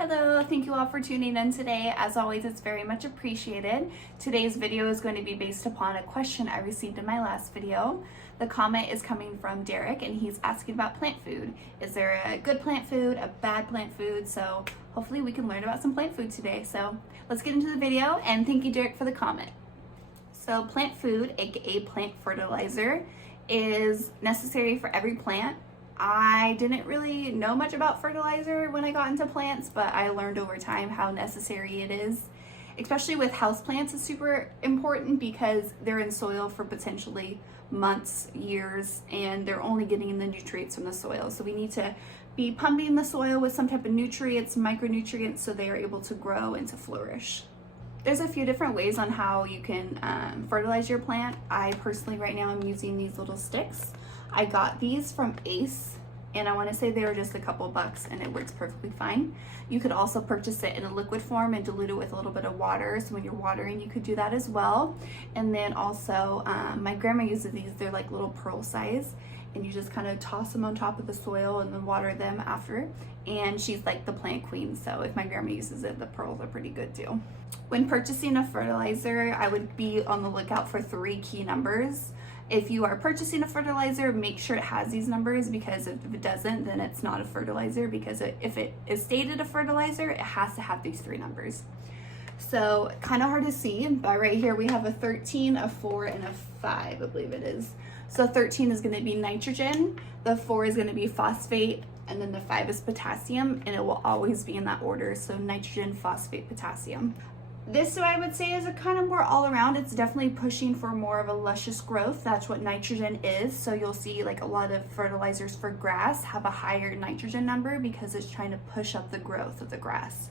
Hello, thank you all for tuning in today. As always, it's very much appreciated. Today's video is going to be based upon a question I received in my last video. The comment is coming from Derek and he's asking about plant food. Is there a good plant food, a bad plant food? So hopefully we can learn about some plant food today. So let's get into the video, and thank you, Derek, for the comment. So plant food, aka plant fertilizer, is necessary for every plant. I didn't really know much about fertilizer when I got into plants, but I learned over time how necessary it is. Especially with houseplants, it's super important because they're in soil for potentially months, years, and they're only getting the nutrients from the soil. So we need to be pumping the soil with some type of nutrients, micronutrients, so they are able to grow and to flourish. There's a few different ways on how you can fertilize your plant. I personally right now am using these little sticks. I got these from Ace, and I want to say they were just a couple bucks, and it works perfectly fine. You could also purchase it in a liquid form and dilute it with a little bit of water, so when you're watering you could do that as well. And then also my grandma uses these. They're like little pearl size, and you just kind of toss them on top of the soil and then water them after. And she's like the plant queen, so if my grandma uses it, the pearls are pretty good too. When purchasing a fertilizer, I would be on the lookout for 3 key numbers. If you are purchasing a fertilizer, make sure it has these numbers, because if it doesn't, then it's not a fertilizer, because if it is stated a fertilizer, it has to have these 3 numbers. So kind of hard to see, but right here we have a 13, a 4, and a 5, I believe it is. So 13 is going to be nitrogen, the 4 is going to be phosphate, and then the 5 is potassium, and it will always be in that order. So nitrogen, phosphate, potassium. This, I would say, is a kind of more all around. It's definitely pushing for more of a luscious growth. That's what nitrogen is. So you'll see like a lot of fertilizers for grass have a higher nitrogen number because it's trying to push up the growth of the grass.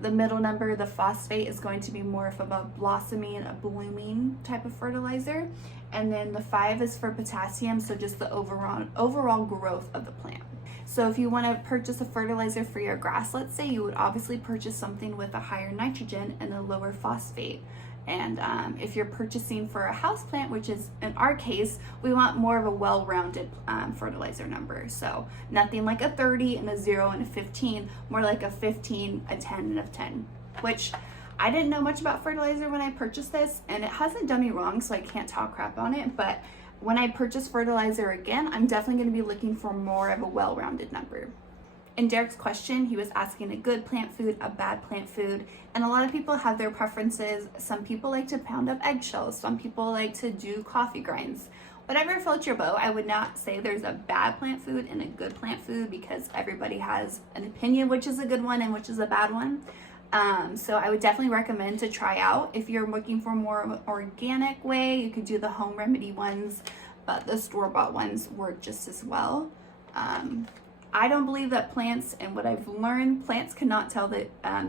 The middle number, the phosphate, is going to be more of a blossoming, a blooming type of fertilizer. And then the 5 is for potassium, so just the overall growth of the plant. So if you want to purchase a fertilizer for your grass, let's say, you would obviously purchase something with a higher nitrogen and a lower phosphate. And if you're purchasing for a house plant, which is in our case, we want more of a well-rounded fertilizer number. So nothing like a 30 and a 0 and a 15, more like a 15, a 10, and a 10, which I didn't know much about fertilizer when I purchased this, and it hasn't done me wrong, so I can't talk crap on it. But when I purchase fertilizer again, I'm definitely going to be looking for more of a well-rounded number. In Derek's question, he was asking a good plant food, a bad plant food, and a lot of people have their preferences. Some people like to pound up eggshells. Some people like to do coffee grinds. Whatever floats your boat. I would not say there's a bad plant food and a good plant food, because everybody has an opinion which is a good one and which is a bad one. So I would definitely recommend to try out. If you're looking for more of an organic way, you could do the home remedy ones, but the store-bought ones work just as well. I don't believe that plants, and what I've learned, plants cannot tell the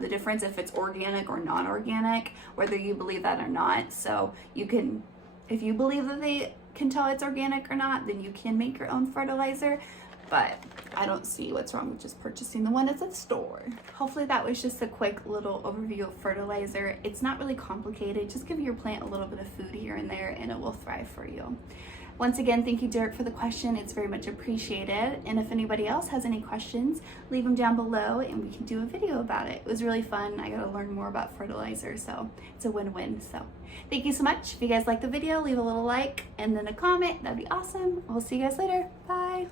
difference if it's organic or non-organic, whether you believe that or not. So you can, if you believe that they can tell it's organic or not, then you can make your own fertilizer. But I don't see what's wrong with just purchasing the one at the store. Hopefully that was just a quick little overview of fertilizer. It's not really complicated. Just give your plant a little bit of food here and there, and it will thrive for you. Once again, thank you, Derek, for the question. It's very much appreciated. And if anybody else has any questions, leave them down below and we can do a video about it. It was really fun. I got to learn more about fertilizer, so it's a win-win. So thank you so much. If you guys liked the video, leave a little like and then a comment. That'd be awesome. We'll see you guys later. Bye.